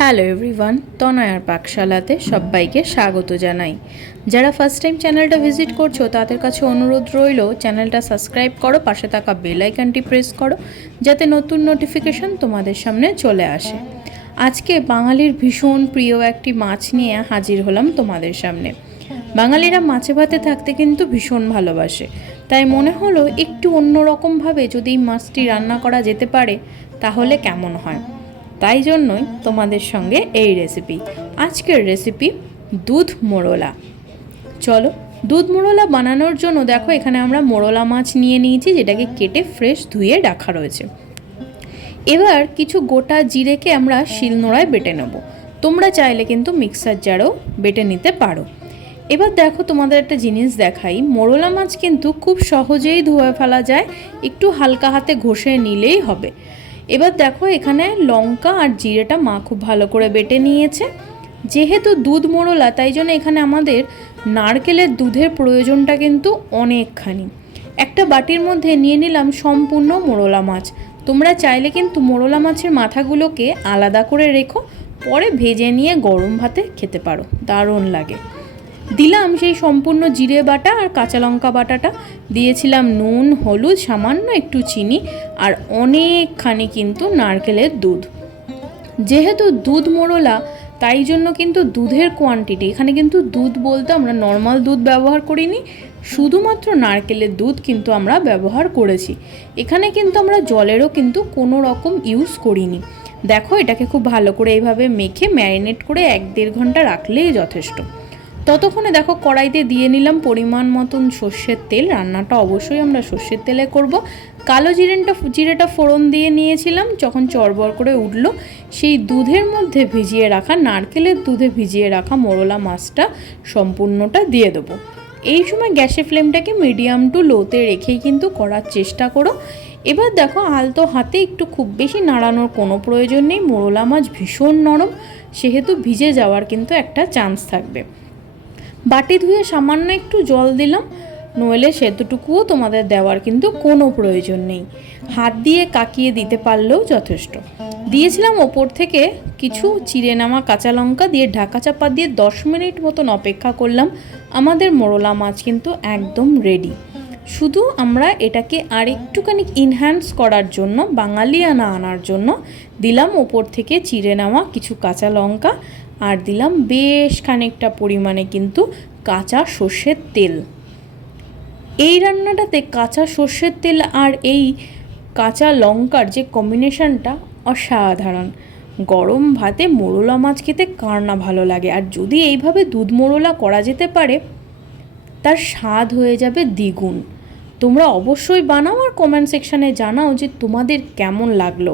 Hello everyone, তনয়ার পাকশালাতে সবাইকে স্বাগত জানাই। যারা ফার্স্ট টাইম চ্যানেলটা ভিজিট করছো তাদের কাছে অনুরোধ রইল চ্যানেলটা সাবস্ক্রাইব করো, পাশে থাকা বেল আইকনটি প্রেস করো যাতে নতুন নোটিফিকেশন তোমাদের সামনে চলে আসে। আজকে বাঙালির ভীষণ প্রিয় একটি মাছ নিয়ে হাজির হলাম তোমাদের সামনে। বাঙালিরা মাছে ভাতে থাকতে কিন্তু ভীষণ ভালোবাসে, তাই মনে হলো একটু অন্যরকমভাবে যদি এই মাছটি রান্না করা যেতে পারে তাহলে কেমন হয়। তাই জন্যই তোমাদের সঙ্গে এই রেসিপি। আজকের রেসিপি দুধ মোড়লা। চলো, দুধ মোড়লা বানানোর জন্য দেখো এখানে আমরা মোড়লা মাছ নিয়ে নিয়েছি, যেটাকে কেটে ফ্রেশ ধুয়ে রাখা রয়েছে। এবার কিছু গোটা জিরেকে আমরা শিলনোড়ায় বেটে নেব। তোমরা চাইলে কিন্তু মিক্সার জারেও বেটে নিতে পারো। এবার দেখো তোমাদের একটা জিনিস দেখাই, মোড়লা মাছ কিন্তু খুব সহজেই ধুয়ে ফেলা যায়, একটু হালকা হাতে ঘষে নিলেই হবে। এবার দেখো এখানে লঙ্কা আর জিরেটা মা খুব ভালো করে বেটে নিয়েছে। যেহেতু দুধ মোড়লা তাই জন্য এখানে আমাদের নারকেলের দুধের প্রয়োজনটা কিন্তু অনেকখানি। একটা বাটির মধ্যে নিয়ে নিলাম সম্পূর্ণ মোড়লা মাছ। তোমরা চাইলে কিন্তু মোড়লা মাছের মাথাগুলোকে আলাদা করে রেখো, পরে ভেজে নিয়ে গরম ভাতে খেতে পারো, দারুণ লাগে। দিলাম সেই সম্পূর্ণ জিরে বাটা আর কাঁচা লঙ্কা বাটাটা, দিয়েছিলাম নুন, হলুদ, সামান্য একটু চিনি আর অনেকখানি কিন্তু নারকেলের দুধ। যেহেতু দুধ মোড়লা তাই জন্য কিন্তু দুধের কোয়ান্টিটি, এখানে কিন্তু দুধ বলতে আমরা নর্মাল দুধ ব্যবহার করিনি, শুধুমাত্র নারকেলের দুধ কিন্তু আমরা ব্যবহার করেছি। এখানে কিন্তু আমরা জলেরও কিন্তু কোনো রকম ইউজ করিনি। দেখো এটাকে খুব ভালো করে এইভাবে মেখে ম্যারিনেট করে 1-1.5 ঘন্টা রাখলেই যথেষ্ট। ততক্ষণে দেখো কড়াইতে দিয়ে নিলাম পরিমাণ মতন সর্ষের তেল। রান্নাটা অবশ্যই আমরা সর্ষের তেলে করব। কালো জিরেটা ফোড়ন দিয়ে নিয়েছিলাম। যখন চড়বড় করে উঠলো, সেই দুধের মধ্যে ভিজিয়ে রাখা, নারকেলের দুধে ভিজিয়ে রাখা মোড়লা মাছটা সম্পূর্ণটা দিয়ে দেবো। এই সময় গ্যাসের ফ্লেমটাকে মিডিয়াম টু লোতে রেখেই কিন্তু করার চেষ্টা করো। এবার দেখো আলতো হাতে, একটু খুব বেশি নাড়ানোর কোনো প্রয়োজন নেই, মোড়লা মাছ ভীষণ নরম, সেহেতু ভিজে যাওয়ার কিন্তু একটা চান্স থাকবে। বাটি ধুয়ে সামান্য একটু জল দিলাম, নইলে সেতুটুকুও তোমাদের দেওয়ার কিন্তু কোনো প্রয়োজন নেই। হাত দিয়ে কাকিয়ে দিতে পারলেও যথেষ্ট। দিয়েছিলাম ওপর থেকে কিছু চিড়ে নেওয়া কাঁচা লঙ্কা দিয়ে ঢাকা চাপা দিয়ে 10 মিনিট মতন অপেক্ষা করলাম। আমাদের মোড়লা মাছ কিন্তু একদম রেডি। শুধু আমরা এটাকে আর একটুখানি ইনহ্যান্স করার জন্য, বাঙালিয়ানা আনার জন্য দিলাম ওপর থেকে চিড়ে নেওয়া কিছু কাঁচা লঙ্কা আর দিলাম বেশ খানিকটা পরিমাণে কিন্তু কাঁচা সর্ষের তেল। এই রান্নাটাতে কাঁচা সর্ষের তেল আর এই কাঁচা লঙ্কার যে কম্বিনেশনটা অসাধারণ। গরম ভাতে মোড়লা মাছ খেতে কার না ভালো লাগে, আর যদি এইভাবে দুধ মোড়লা করা যেতে পারে তার স্বাদ হয়ে যাবে দ্বিগুণ। তোমরা অবশ্যই বানাও আর কমেন্ট সেকশানে জানাও যে তোমাদের কেমন লাগলো।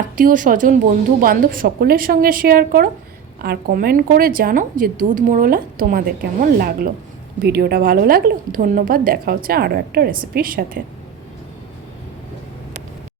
আত্মীয় স্বজন, বন্ধু বান্ধব সকলের সঙ্গে শেয়ার করো আর কমেন্ট করে জানাও যে দুধ মোড়লা তোমাদের কেমন লাগলো। ভিডিওটা ভালো লাগলো? ধন্যবাদ। দেখা হচ্ছে আরও একটা রেসিপির সাথে।